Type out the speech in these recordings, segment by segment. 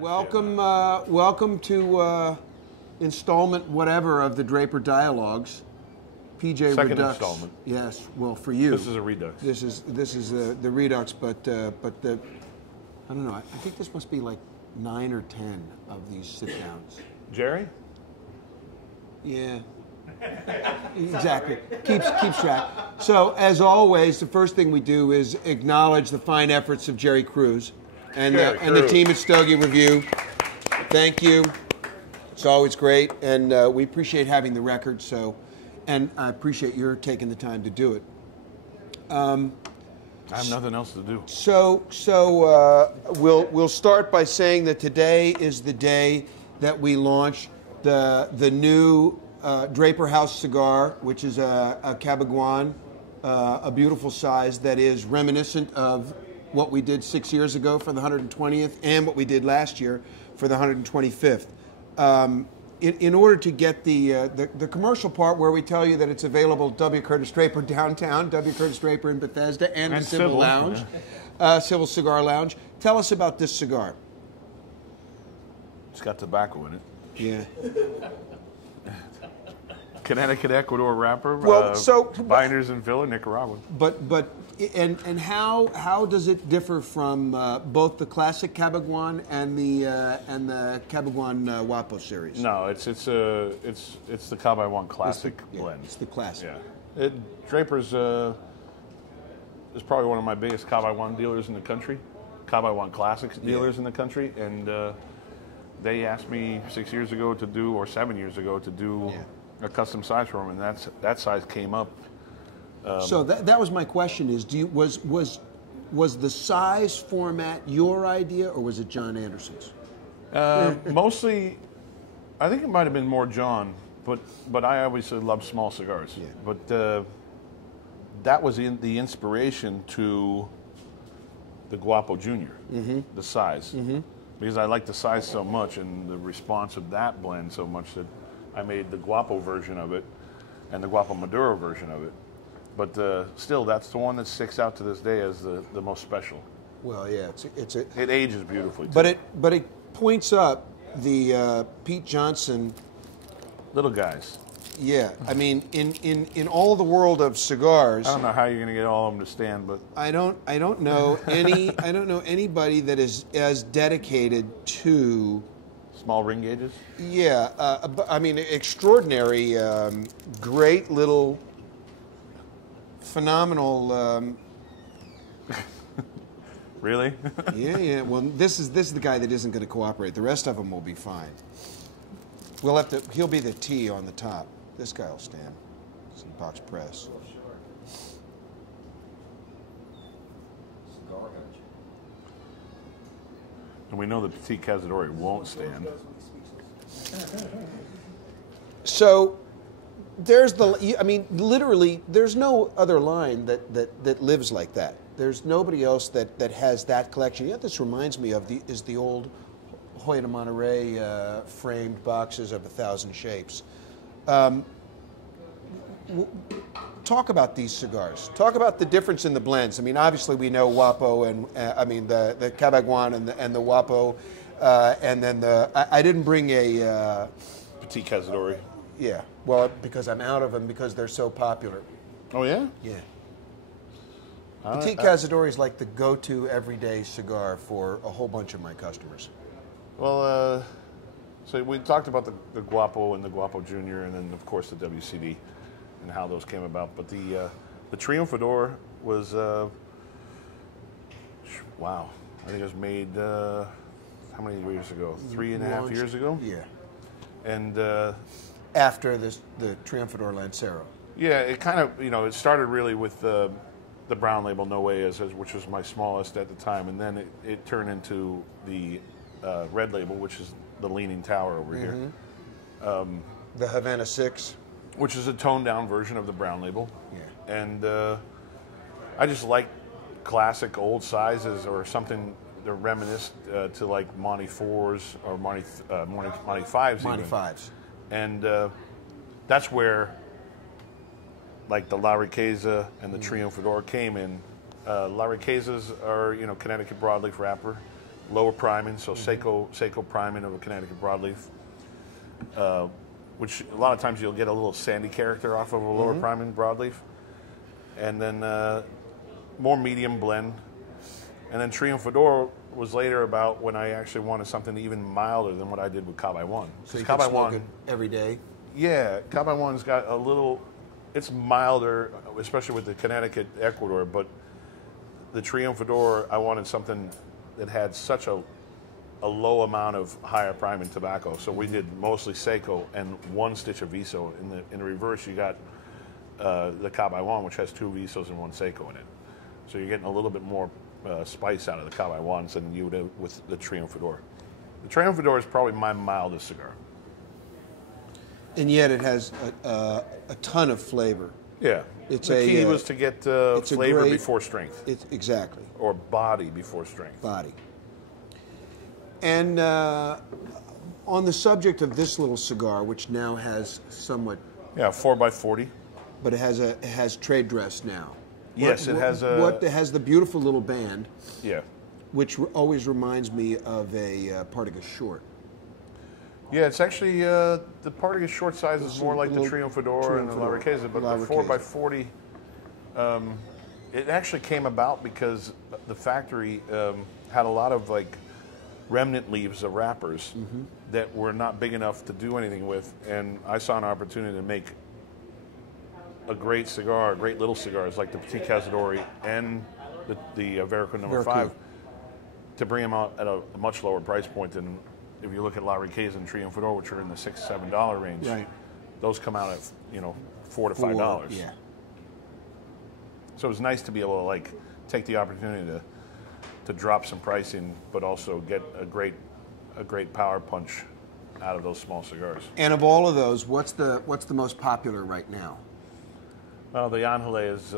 Welcome, welcome to installment whatever of the Draper Dialogues. PJ Second Redux. installment. Yes, well for you. This is a Redux. This is the Redux, but the I don't know. I think this must be like 9 or 10 of these sit downs. Jerry? Yeah. Exactly. Keeps track. So, as always, the first thing we do is acknowledge the fine efforts of Jerry Cruz and the team at Stogie Review. Thank you. It's always great, and we appreciate having the record. So, and I appreciate your taking the time to do it. I have nothing else to do. So we'll start by saying that today is the day that we launch the new Draper House cigar, which is a Cabaguan, a beautiful size that is reminiscent of what we did 6 years ago for the 120th and what we did last year for the 125th. In order to get the commercial part where we tell you that it's available at W. Curtis Draper downtown, W. Curtis Draper in Bethesda, and the Civil Lounge, Civil Cigar Lounge, tell us about this cigar. It's got tobacco in it. Yeah. Connecticut Ecuador wrapper. Well, binders in Villa, Nicaragua. And how does it differ from both the classic Cabaguan and the Cabaguan Wapo series? No, it's the Cabaguan Classic blend. It's the classic. Yeah, Draper's is probably one of my biggest Cabaguan dealers in the country, Cabaguan Classics dealers in the country, and they asked me 6 years ago to do, or 7 years ago to do. A custom size for them, and that size came up. So that was my question: is was the size format your idea, or was it John Anderson's? Mostly, I think it might have been more John, but I always loved small cigars. Yeah. But that was the inspiration to the Guapo Junior, the size, because I liked the size so much and the response of that blend so much that I made the Guapo version of it and the Guapo Maduro version of it. But still, that's the one that sticks out to this day as the most special. Well, yeah, it ages beautifully, too. But it points up the Pete Johnson... Little guys. Yeah, I mean, in all the world of cigars... I don't know how you're going to get all of them to stand, but... I don't know anybody that is as dedicated to... Small ring gauges? Yeah, I mean, extraordinary, great little, phenomenal. Really? Yeah. Well, this is the guy that isn't going to cooperate. The rest of them will be fine. We'll have to. He'll be the T on the top. This guy will stand. It's in box press. And we know the Petit Cazadores won't stand. So there's literally, there's no other line that lives like that. There's nobody else that has that collection. Yeah, this reminds me of the old Hoya de Monterey framed boxes of 1,000 shapes. Talk about these cigars. Talk about the difference in the blends. I mean, obviously we know Wapo and the Cabaguan and the Wapo, and then I didn't bring a Petit Cazadore. Yeah, well, because I'm out of them because they're so popular. Oh yeah. Yeah. Petit Cazadore is like the go-to everyday cigar for a whole bunch of my customers. Well, so we talked about the Guapo and the Guapo Junior, and then of course the WCD. And how those came about, but the Triunfador was wow. I think it was made how many years ago? 3.5 years ago. Yeah. And after the Triunfador Lancero. Yeah, it kind of it started really with the brown label No Way Is, which was my smallest at the time, and then it turned into the red label, which is the Leaning Tower over here. The Havana 6. Which is a toned-down version of the brown label. Yeah. And I just like classic old sizes or something that reminisce to like Monty 4s or Monty 5s. Monty 5s. And that's where like the La Riqueza and the Triunfador came in. La Riquezas are, Connecticut broadleaf wrapper. lower priming, so Seiko priming of a Connecticut broadleaf, which a lot of times you'll get a little sandy character off of a lower priming broadleaf, and then more medium blend, and then Triumphador was later about when I actually wanted something even milder than what I did with Cabai One. So you can smoke it every day? Yeah, Cabai One's got a little, it's milder, especially with the Connecticut Ecuador, but the Triumphador, I wanted something that had such a low amount of higher priming tobacco. So we did mostly Seiko and 1 stitch of Viso. In the reverse, you got the Cabai One, which has 2 Visos and 1 Seiko in it. So you're getting a little bit more spice out of the Cabai Ones than you would with the Triumphador. The Triumphador is probably my mildest cigar. And yet it has a ton of flavor. Yeah. The key was to get flavor before strength. Exactly. Or body before strength. Body. And on the subject of this little cigar, which now has somewhat... Yeah, 4x40. But it has trade dress now. Yes, it has a... It has the beautiful little band. Yeah. Which always reminds me of a Partagas short. Yeah, it's actually, the Partagas short size is more like the Triumphador and the La Riqueza, but the 4x40, it actually came about because the factory had a lot of like remnant leaves of wrappers that were not big enough to do anything with, and I saw an opportunity to make a great cigar, great little cigars like the Petit Cazadori and the Veracruz No. 5, to bring them out at a much lower price point than if you look at La Riqueza and Triumphador, which are in the $6-7 range. Right. Those come out at $4 to $5. Yeah. So it was nice to be able to like take the opportunity to drop some pricing, but also get a great power punch out of those small cigars. And of all of those, what's the most popular right now? Well, the Angele is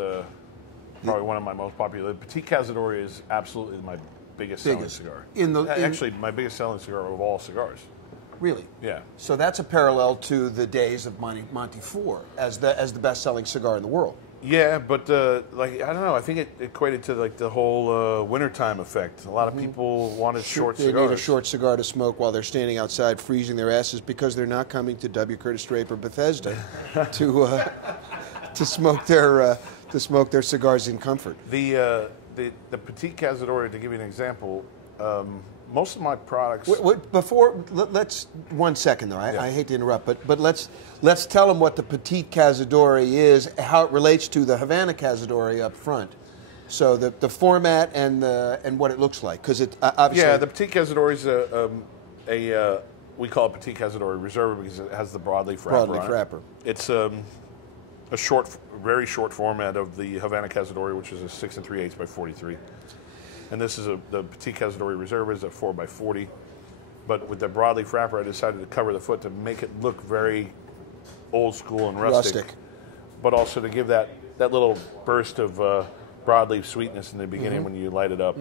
probably one of my most popular. The Petit Cazadori is absolutely my biggest selling cigar. Actually, my biggest selling cigar of all cigars. Really? Yeah. So that's a parallel to the days of Monte 4 as the best-selling cigar in the world. Yeah, but like I don't know. I think it equated to like the whole wintertime effect. A lot of people wanted short cigars. They need a short cigar to smoke while they're standing outside freezing their asses because they're not coming to W. Curtis Draper Bethesda to smoke their cigars in comfort. The Petit Cazadori, to give you an example, most of my products. Let's 1 second though. I hate to interrupt, but let's tell them what the Petit Cazadori is, how it relates to the Havana Cazadori up front. So the format and what it looks like, because it obviously. Yeah, the Petit Cazadori is we call it Petit Cazadori Reserve because it has the broadleaf wrapper. Broadleaf wrapper. It's a very short format of the Havana Cazadori, which is a 6 3/8 by 43. And this is the Petit Cazadori Reserve is a 4x40. But with the broadleaf wrapper, I decided to cover the foot to make it look very old school and rustic. But also to give that little burst of broadleaf sweetness in the beginning when you light it up.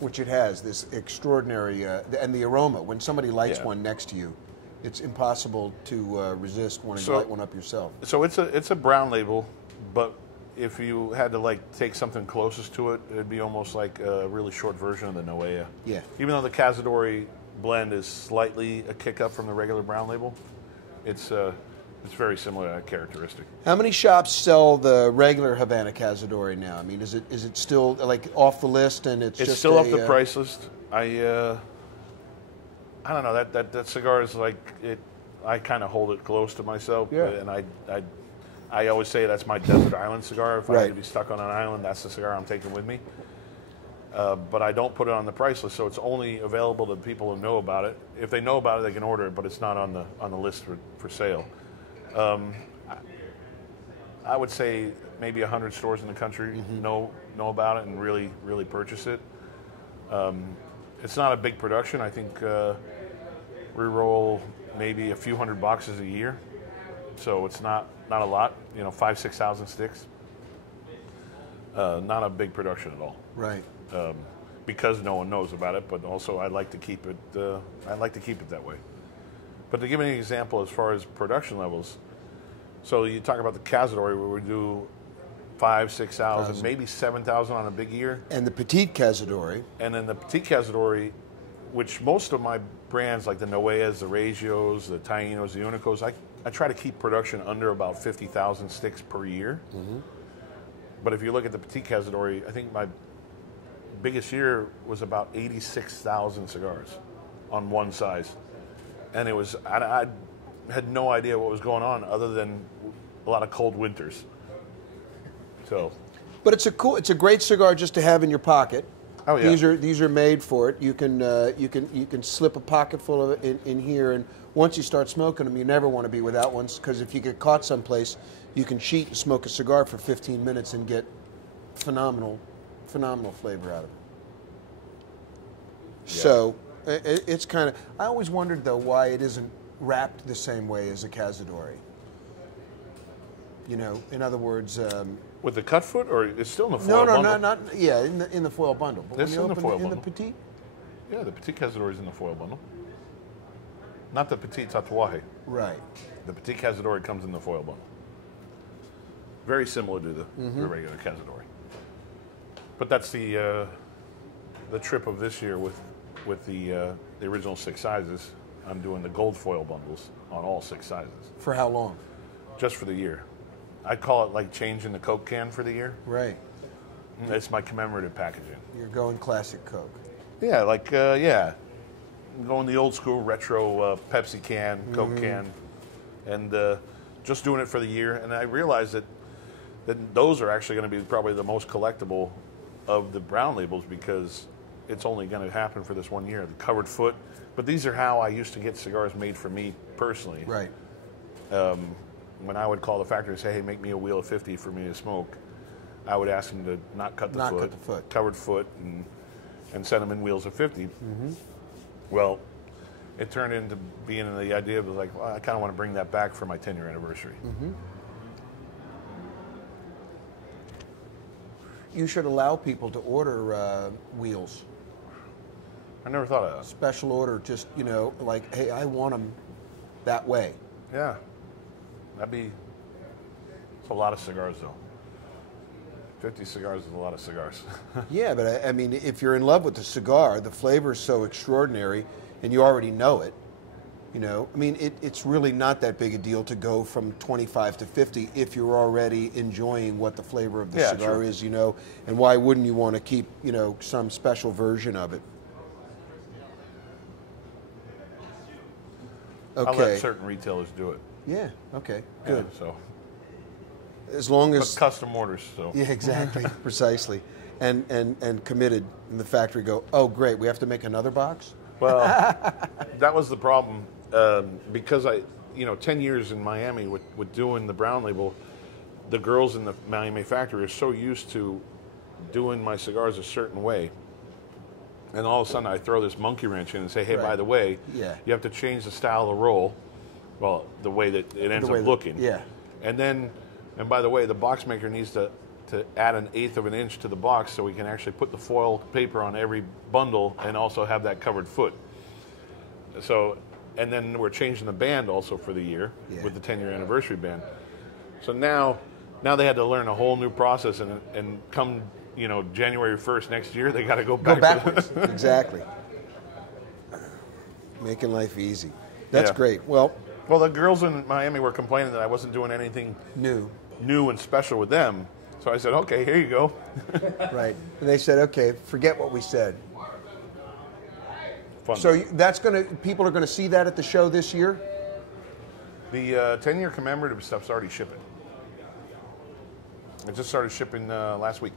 Which it has, this extraordinary, and the aroma. When somebody lights one next to you, it's impossible to resist wanting to light one up yourself. So it's a brown label, but if you had to like take something closest to it, it'd be almost like a really short version of the Noea. Yeah. Even though the Cazadori blend is slightly a kick up from the regular brown label, it's very similar to that characteristic. How many shops sell the regular Havana Cazadori now? I mean, is it still like off the list and it's just still off the price list? I don't know, that cigar is like it. I kind of hold it close to myself, and I always say that's my desert island cigar. If I had to be stuck on an island, that's the cigar I'm taking with me. But I don't put it on the price list, so it's only available to people who know about it. If they know about it, they can order it, but it's not on the list for sale. I would say maybe 100 stores in the country know about it and really purchase it. It's not a big production. I think we roll maybe a few hundred boxes a year, so it's not a lot. 5,000-6,000 sticks. Not a big production at all. Right. Because no one knows about it, but also I like to keep it. I like to keep it that way. But to give you an example, as far as production levels, so you talk about the Cazadori, where we do 5,000, 6,000, maybe 7,000 on a big year. And the Petite Cazadori. And then the Petite Cazadori, which most of my brands like the Noeas, the Regios, the Tainos, the Unicos, I try to keep production under about 50,000 sticks per year. But if you look at the Petite Cazadori, I think my biggest year was about 86,000 cigars on one size. And it was, I had no idea what was going on other than a lot of cold winters. So, but it's a great cigar just to have in your pocket. Oh yeah. These are made for it. You can slip a pocket full of it in here, and once you start smoking them, you never want to be without ones, because if you get caught someplace, you can cheat and smoke a cigar for 15 minutes and get phenomenal flavor out of it. Yeah. So it's kind of. I always wondered though why it isn't wrapped the same way as a Cazadori. You know, in other words. With the cut foot, or it's still in the foil bundle? No, not yeah, in the foil bundle. But This when you in the open foil in bundle. the Petite? Yeah, the Petite Cazadori is in the foil bundle. Not the Petite Tatuaje. Right. The Petite Cazadori comes in the foil bundle. Very similar to the regular Cazadori. But that's the trip of this year with the original 6 sizes. I'm doing the gold foil bundles on all 6 sizes. For how long? Just for the year. I call it like changing the Coke can for the year. Right. It's my commemorative packaging. You're going classic Coke. Yeah, like, I'm going the old school retro Pepsi can, Coke can, and just doing it for the year. And I realized that those are actually going to be probably the most collectible of the brown labels, because it's only going to happen for this one year, the covered foot. But these are how I used to get cigars made for me personally. Right. When I would call the factory and say, hey, make me a wheel of 50 for me to smoke, I would ask them to not cut the foot, covered foot, and send them in wheels of 50. Well, it turned into being the idea of like, well, I kind of want to bring that back for my 10-year anniversary. You should allow people to order wheels. I never thought of that. Special order, just, you know, like, hey, I want them that way. Yeah. It's a lot of cigars, though. 50 cigars is a lot of cigars. Yeah, but I mean, if you're in love with the cigar, the flavor is so extraordinary, and you already know it. You know, I mean, it's really not that big a deal to go from 25 to 50 if you're already enjoying what the flavor of the cigar is, you know, and why wouldn't you want to keep, you know, some special version of it? Okay. I'll let certain retailers do it. Yeah, okay, good. Yeah, so. As long as... But custom orders, so. Yeah, exactly, precisely. And committed, and the factory go, oh, great, we have to make another box? Well, that was the problem, because 10 years in Miami with doing the brown label, the girls in the Miami factory are so used to doing my cigars a certain way. And all of a sudden I throw this monkey wrench in and say, hey, by the way, you have to change the style of the roll, well, the way that it ends up looking. Yeah. And by the way, the box maker needs to add 1/8 of an inch to the box so we can actually put the foil paper on every bundle and also have that covered foot. So, and then we're changing the band also for the year with the 10-year anniversary band. So now they had to learn a whole new process, and come, January 1st next year, they got to go backwards. Exactly. Making life easy. That's great. Well, the girls in Miami were complaining that I wasn't doing anything new and special with them. So I said, okay, here you go. Right. And they said, okay, forget what we said. Fun. So people are going to see that at the show this year? The 10-year commemorative stuff's already shipping. It just started shipping last week.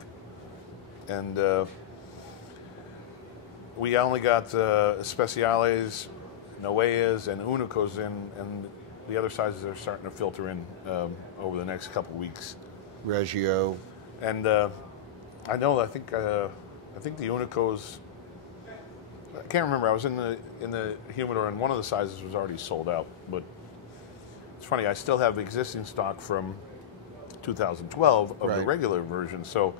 And we only got Especiales, Noeas, and Unicos in, and the other sizes are starting to filter in over the next couple weeks. Reggio. And I think the Unicos, I can't remember, I was in the humidor and one of the sizes was already sold out, but it's funny, I still have existing stock from 2012 of the regular version, so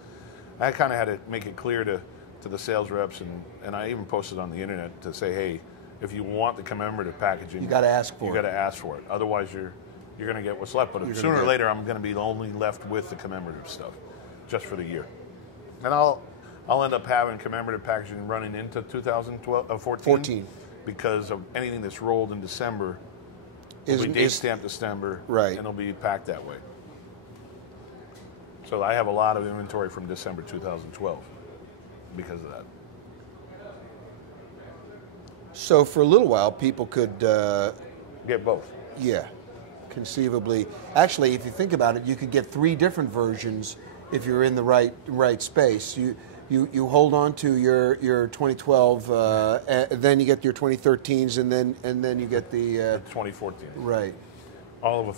I kind of had to make it clear to the sales reps, and I even posted on the internet to say, hey, if you want the commemorative packaging, you got to ask for it. You got to ask for it. Otherwise, you're going to get what's left. But sooner or later, I'm going to be only left with the commemorative stuff, just for the year. And I'll end up having commemorative packaging running into 2014. Because of anything that's rolled in December will be date stamped December, right, and it'll be packed that way. So I have a lot of inventory from December 2012 because of that. So for a little while, people could get both. Yeah, conceivably. Actually, if you think about it, you could get 3 different versions if you're in the right space. You hold on to your 2012, then you get your 2013s, and then you get the 2014. Right. All of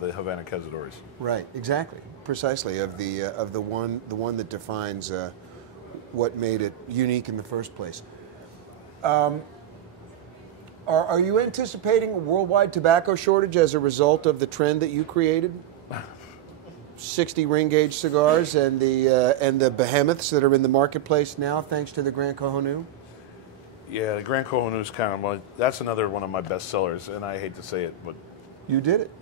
the Havana Cazadores. Right. Exactly. Precisely of the one that defines what made it unique in the first place. Are you anticipating a worldwide tobacco shortage as a result of the trend that you created? 60 ring gauge cigars and the behemoths that are in the marketplace now, thanks to the Grand Cohonu? Yeah, the Grand Cohonu is kind of that's another one of my best sellers, and I hate to say it, but you did it.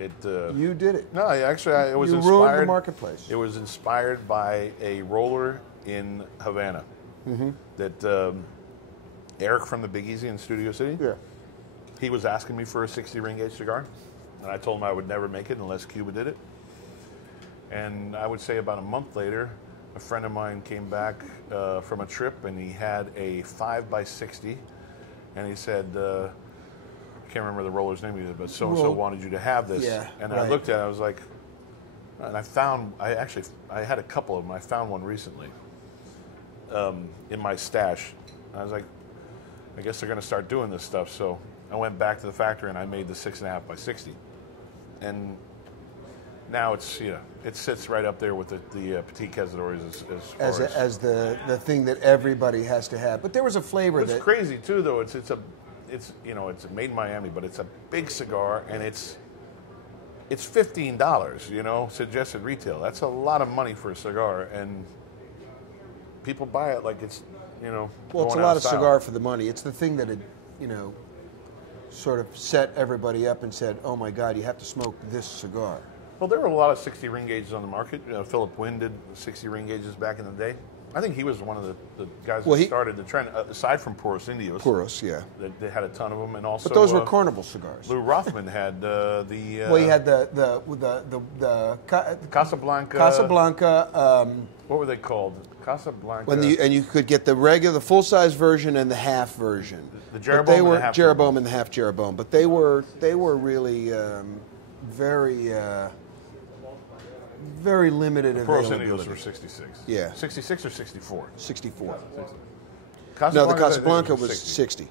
You did it. No, actually, it was inspired. You ruined the marketplace. It was inspired by a roller in Havana that Eric from the Big Easy in Studio City. Yeah. He was asking me for a 60 ring gauge cigar, and I told him I would never make it unless Cuba did it. And I would say about a month later, a friend of mine came back from a trip, and he had a 5x60, and he said, I can't remember the roller's name either, but so-and-so wanted you to have this. Yeah, and I looked at it, I was like, and I had a couple of them. I found one recently in my stash. And I was like, I guess they're going to start doing this stuff. So I went back to the factory, and I made the 6.5x60. And now it's it sits right up there with the Petit Cazadores as the thing that everybody has to have. But there was a flavor It's crazy too, though. It's made in Miami, but it's a big cigar, and it's $15. Suggested retail. That's a lot of money for a cigar, and people buy it like it's Well, it's a lot of cigar for the money. It's the thing that had sort of set everybody up and said, "Oh my God, you have to smoke this cigar." Well, there were a lot of 60 ring gauges on the market. Philip Wynn did 60 ring gauges back in the day. I think he was one of the guys that started the trend, aside from Puros Indios. Puros, yeah. They had a ton of them, and also. But those were carnival cigars. Lou Rothman had the. Well, he had the Casablanca. Casablanca. What were they called? Casablanca. And you could get the full size version and the half version. The Jeroboam and the half Jeroboam and the half Jeroboam, but they were really very limited availability. Puros Indios were 66. Yeah. 66 or 64? 64. Casablanca, no, the Casablanca was 60.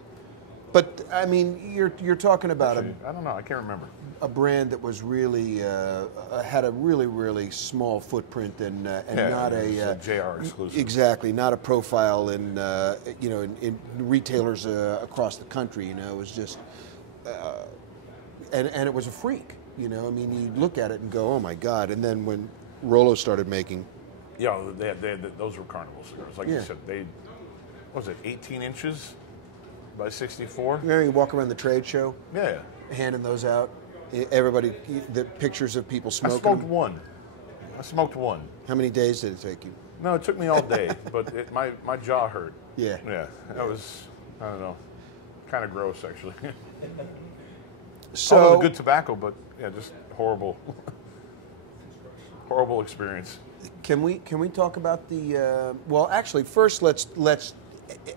But I mean, you're talking about I don't know. I can't remember. A brand that was really had a really small footprint and not a JR exclusive. Exactly, not a profile in in retailers across the country. It was just and it was a freak. I mean, you look at it and go, "Oh my God!" And then when Rolo started making, those were carnival cigars. Like you said, what was it, 18 inches by 64? You walk around the trade show, handing those out. Everybody, the pictures of people smoking. I smoked one. How many days did it take you? No, it took me all day, but my jaw hurt. Yeah. Yeah, that was, I don't know, kind of gross actually. So although good tobacco, but just horrible experience. Can we talk about the? Well, actually, first let's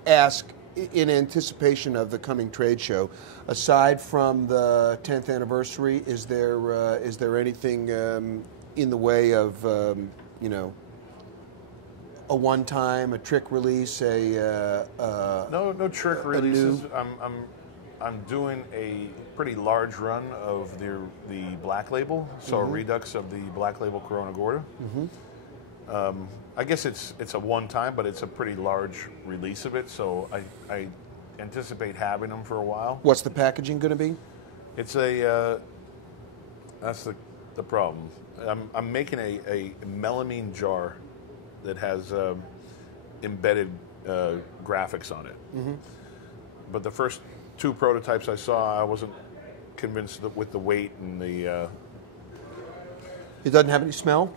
ask, in anticipation of the coming trade show, aside from the 10th anniversary, is there anything in the way of a one-time, a trick release, no trick releases. I'm doing a pretty large run of the Black Label, so a redux of the Black Label Corona Gorda. I guess it's a one-time, but it's a pretty large release of it, so I anticipate having them for a while. What's the packaging going to be? It's that's the problem. I'm making a melamine jar that has embedded graphics on it. But the first 2 prototypes I saw, I wasn't convinced that with the weight and the It doesn't have any smell?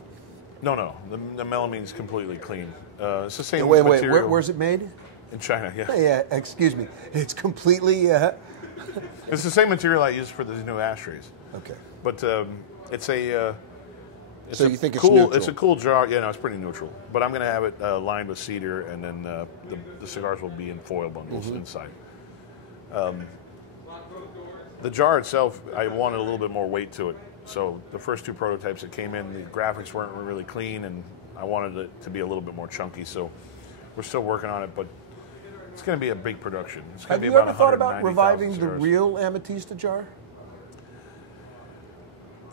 No, no. The melamine's completely clean. It's the same Wait, material. where's it made? In China, yeah. Yeah, excuse me. It's completely... It's the same material I use for the new ashtrays. Okay. But it's a... It's So a you think it's cool, neutral? It's a cool jar. Yeah, no, it's pretty neutral. But I'm going to have it lined with cedar, and then the cigars will be in foil bundles inside. The jar itself, I wanted a little bit more weight to it. So the first two prototypes that came in, the graphics weren't really clean, and I wanted it to be a little bit more chunky. So we're still working on it, but it's going to be a big production. It's going Have to be you about ever thought about 190,000 reviving the cigars. real Amatista jar?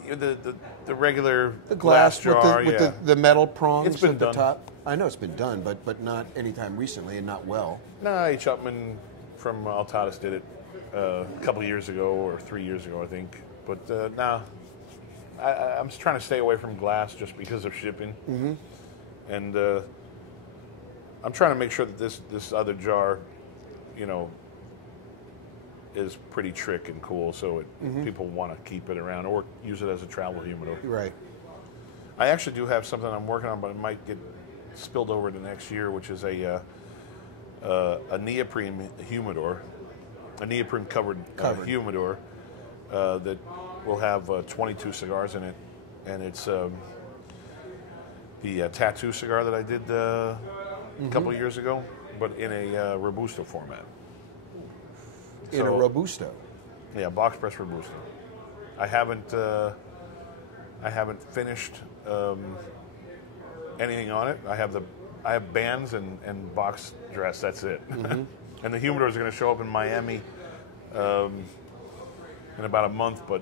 The regular The glass jar, with yeah. the metal prongs It's been at the done. top? I know it's been done, but not anytime recently and not well. Nah, H. Upman from Altadas did it a couple of years ago, or 3 years ago, I think. But nah, I'm just trying to stay away from glass just because of shipping. Mm-hmm. And I'm trying to make sure that this other jar, you know, is pretty trick and cool, so people want to keep it around or use it as a travel humidor. Right. I actually do have something I'm working on, but it might get spilled over to next year, which is a neoprene humidor, a neoprene covered. Humidor that will have 22 cigars in it, and it's the tattoo cigar that I did a couple of years ago, but in a Robusto format. In a Robusto. Yeah, box press Robusto. I haven't finished anything on it. I have bands and box dress. That's it. And the humidors are going to show up in Miami in about a month. But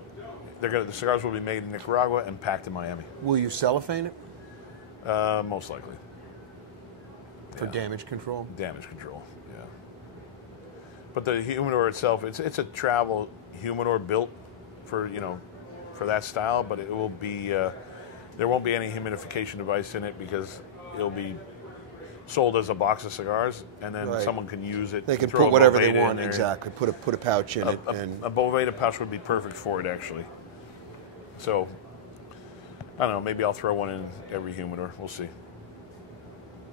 the cigars will be made in Nicaragua and packed in Miami. Will you cellophane it Most likely. for damage control? Damage control. Yeah. But the humidor itself, it's a travel humidor built for that style, but it will be there won't be any humidification device in it because it'll be sold as a box of cigars, and then someone can use it. They can throw put a whatever they Boveda in want. there. Exactly. Put a pouch in it. And A Boveda pouch would be perfect for it, actually. So I don't know. Maybe I'll throw one in every humidor. We'll see.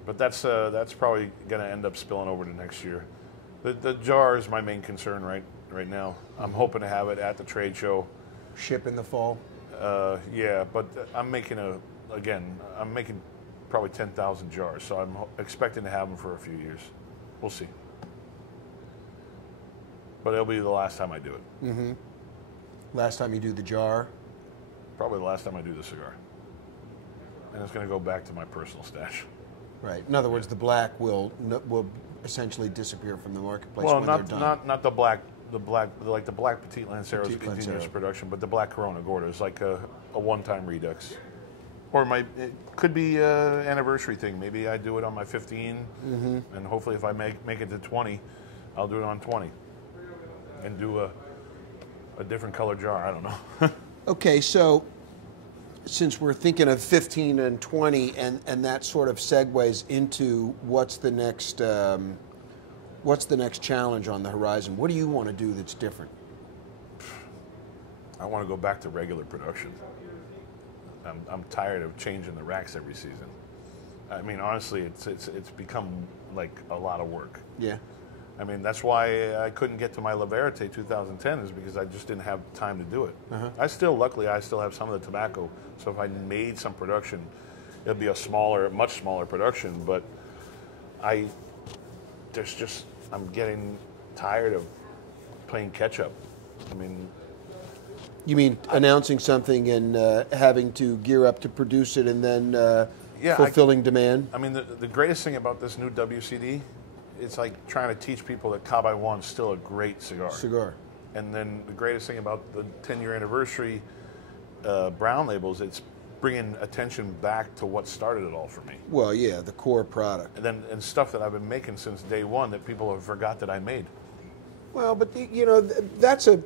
But that's probably going to end up spilling over to next year. The jar is my main concern right now. I'm hoping to have it at the trade show. ship in the fall. Yeah, but I'm making probably 10,000 jars, so I'm expecting to have them for a few years. We'll see. But it'll be the last time I do it. Last time you do the jar. Probably the last time I do the cigar. And it's going to go back to my personal stash. Right. In other words, the black will essentially disappear from the marketplace Well, when they're done. not the black like the black Petit Lancero is a Petit continuous Lancero. production, but the black Corona Gorda is like a one-time redux. Or it could be an anniversary thing. Maybe I do it on my 15, and hopefully if I make it to 20, I'll do it on 20. And do a different color jar. I don't know. Okay, so since we're thinking of 15 and 20, and that sort of segues into what's the next challenge on the horizon? What do you want to do that's different? I want to go back to regular production. I'm tired of changing the racks every season. I mean, honestly, it's become like a lot of work. Yeah. I mean, that's why I couldn't get to my La Verite 2010 is because I just didn't have time to do it. Luckily, I still have some of the tobacco. So if I made some production, it'd be a much smaller production. But I'm getting tired of playing catch up. I mean, You mean announcing something and having to gear up to produce it and then fulfilling demand? I mean, the greatest thing about this new WCD, it's like trying to teach people that Cab One is still a great cigar. And then the greatest thing about the 10-year anniversary brown labels, it's bringing attention back to what started it all for me. Well, yeah, the core product. And stuff that I've been making since day one that people have forgot that I made. Well, but that's a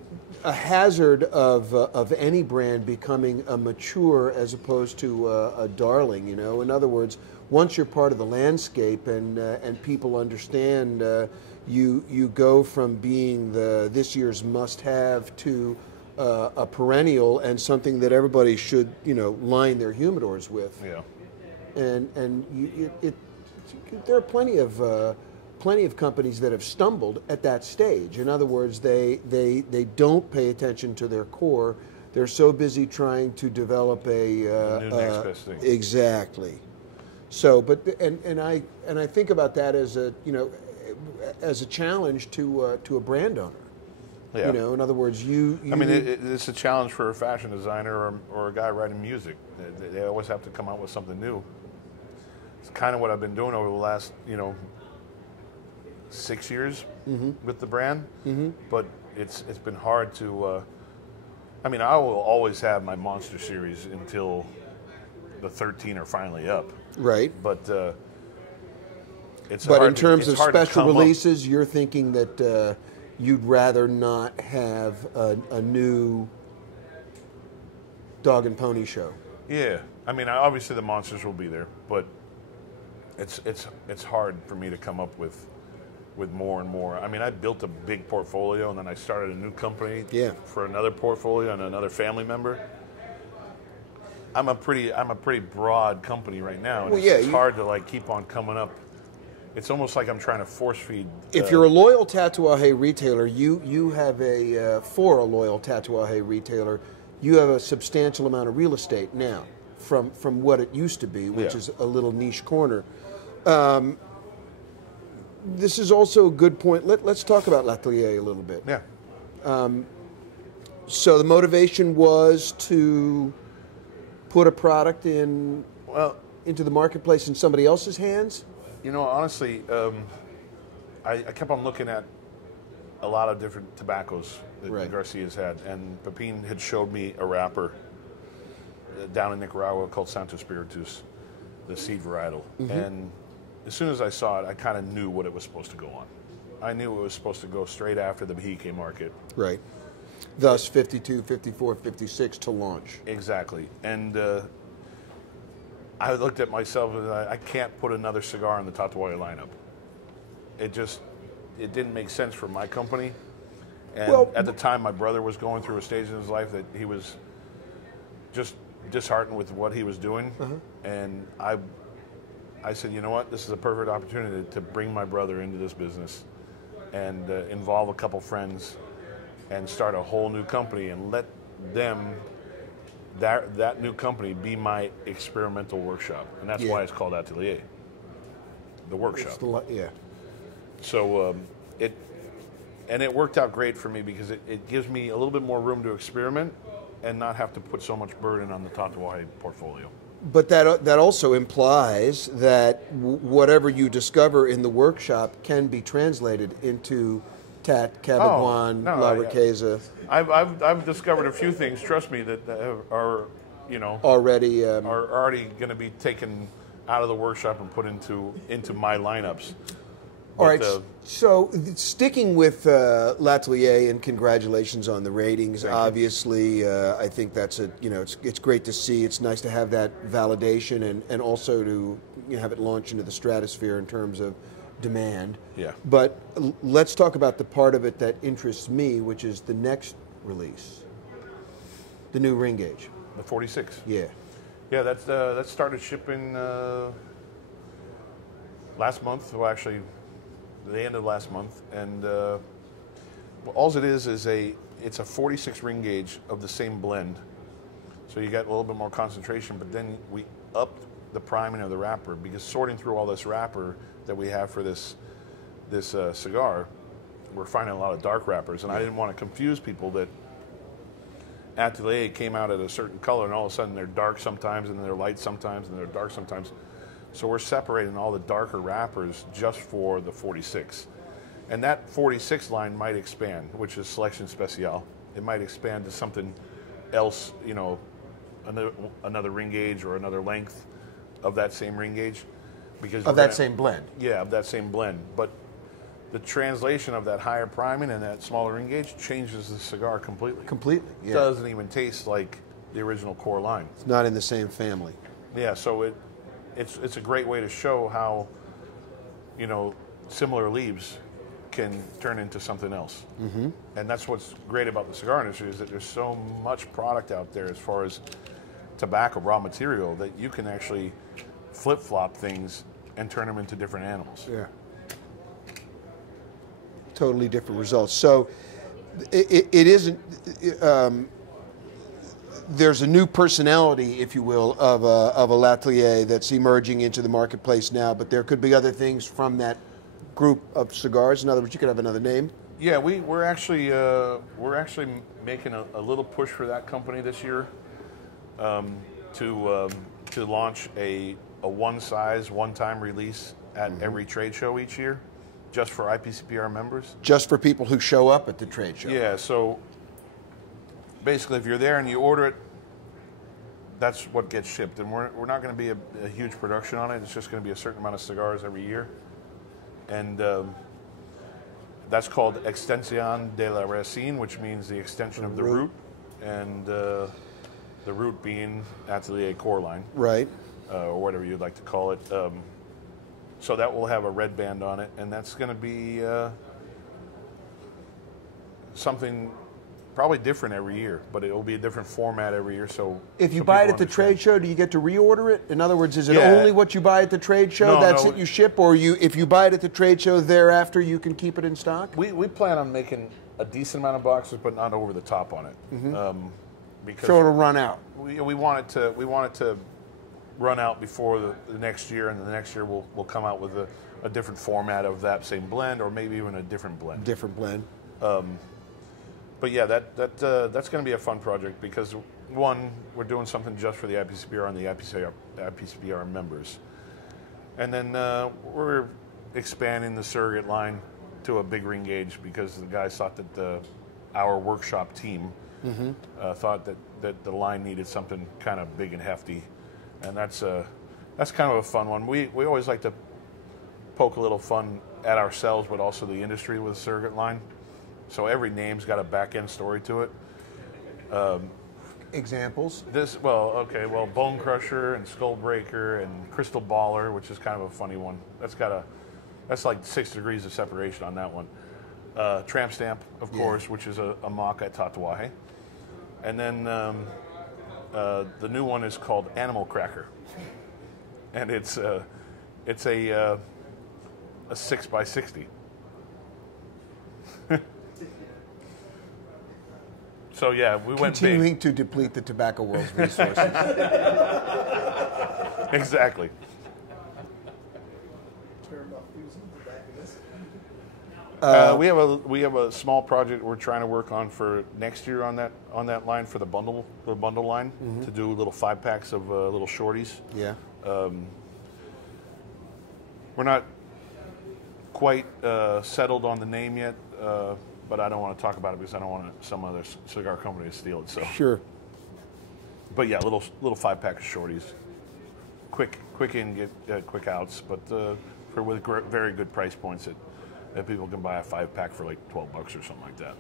hazard of any brand becoming a mature as opposed to a darling. In other words, once you're part of the landscape and people understand, you go from being this year's must-have to a perennial and something that everybody should, line their humidors with. Yeah. And there are plenty of companies that have stumbled at that stage. In other words, they don't pay attention to their core. They're so busy trying to develop The new next best thing. Exactly. So, but and I think about that as a challenge to a brand owner. Yeah. In other words, you I mean, it's a challenge for a fashion designer or a guy writing music. They always have to come out with something new. It's kind of what I've been doing over the last, 6 years with the brand. Mm-hmm. But it's been hard to. I mean, I will always have my Monster series until the 13 are finally up. Right. But it's But hard in terms to, of it's hard to special come up. releases, you're thinking that you'd rather not have a new dog and pony show. Yeah, I mean, obviously the monsters will be there, but it's hard for me to come up with more and more. I mean, I built a big portfolio, and then I started a new company for another portfolio and another family member. I'm a pretty broad company right now, and it's hard to keep on coming up. It's almost like I'm trying to force feed. If you're a loyal Tatuaje retailer, you have for a loyal Tatuaje retailer, you have a substantial amount of real estate now from what it used to be, which is a little niche corner. This is also a good point. Let's talk about L'Atelier a little bit. Yeah. So the motivation was to put a product into the marketplace in somebody else's hands? Honestly, I kept on looking at a lot of different tobaccos that Garcia's had, and Pepin had showed me a wrapper down in Nicaragua called Santo Spiritus, the seed varietal. Mm-hmm. And as soon as I saw it, I kind of knew what it was supposed to go on. I knew it was supposed to go straight after the Mexique market. Right. Thus 52, 54, 56 to launch. Exactly. And I looked at myself and I can't put another cigar in the Tatuaje lineup. It didn't make sense for my company. And at the time, my brother was going through a stage in his life that he was just disheartened with what he was doing. Uh-huh. And I said, you know what, this is a perfect opportunity to bring my brother into this business and involve a couple friends and start a whole new company and let them, that new company, be my experimental workshop. And that's why it's called Atelier, the workshop. So it worked out great for me because it gives me a little bit more room to experiment and not have to put so much burden on the Tatuaje portfolio. But that also implies that whatever you discover in the workshop can be translated into Tat, Cabaguan, La Riqueza. I've discovered a few things, trust me, that are already going to be taken out of the workshop and put into my lineups. All right, so sticking with L'Atelier, and congratulations on the ratings. Thank Obviously, I think that's it's great to see. It's nice to have that validation and also to have it launch into the stratosphere in terms of demand. Yeah. But let's talk about the part of it that interests me, which is the next release, the new ring gauge. The 46. Yeah. Yeah, that started shipping last month. Well, actually, the end of last month, and all it is it's a 46 ring gauge of the same blend. So you got a little bit more concentration, but then we upped the priming of the wrapper because sorting through all this wrapper that we have for this cigar, we're finding a lot of dark wrappers, and I didn't want to confuse people that Atelier came out at a certain color, and all of a sudden they're dark sometimes, and they're light sometimes, and they're dark sometimes. So we're separating all the darker wrappers just for the 46. And that 46 line might expand, which is Selection Special. It might expand to something else, another ring gauge or another length of that same ring gauge. Because of that same blend. Yeah, of that same blend. But the translation of that higher priming and that smaller ring gauge changes the cigar completely. Completely, yeah. It doesn't even taste like the original core line. It's not in the same family. Yeah, so it's a great way to show how, similar leaves can turn into something else. Mm-hmm. And that's what's great about the cigar industry, is that there's so much product out there as far as tobacco, raw material, that you can actually flip-flop things and turn them into different animals. Yeah. Totally different results. So it isn't, there's a new personality, if you will, of a Latelier that's emerging into the marketplace now, but there could be other things from that group of cigars. In other words, you could have another name. Yeah, we're actually making a little push for that company this year, to launch a one size, one time release at every trade show each year, just for IPCPR members. Just for people who show up at the trade show. Yeah, so basically if you're there and you order it, that's what gets shipped. And we're not going to be a huge production on it. It's just going to be a certain amount of cigars every year. And that's called Extensión de la Racine, which means the extension of the root. And the root being Atelier core line. Right. Or whatever you'd like to call it. So that will have a red band on it, and that's going to be something probably different every year, but it will be a different format every year. So if you buy it at the trade show, do you get to reorder it? In other words, is it only what you buy at the trade show that's it you ship, or if you buy it at the trade show thereafter, you can keep it in stock? We plan on making a decent amount of boxes, but not over the top on it. Mm-hmm. Because so it'll run out. We want it to run out before the next year, and the next year we'll come out with a different format of that same blend, or maybe even a different blend. Different blend. But yeah, that's going to be a fun project, because one, we're doing something just for the IPCPR and the IPCPR members, and then we're expanding the surrogate line to a big ring gauge, because the guys thought that our workshop team thought that the line needed something kind of big and hefty. And that's kind of a fun one. We always like to poke a little fun at ourselves, but also the industry with a surrogate line. So every name's got a back-end story to it. Examples? Bone Crusher and Skull Breaker and Crystal Baller, which is kind of a funny one. That's like 6 degrees of separation on that one. Tramp Stamp, of course, which is a mock at Tatuaje. And then the new one is called Animal Cracker, and it's a 6x60. So yeah, we went continuing big. to deplete the tobacco world's resources. Exactly. We have a small project we're trying to work on for next year on that line, for the bundle line, to do little 5-packs of little shorties. Yeah. We're not quite settled on the name yet, but I don't want to talk about it because I don't want some other cigar company to steal it. So sure. But yeah, little 5-pack of shorties, quick in, get quick outs, but with very good price points that people can buy a 5-pack for like $12 or something like that.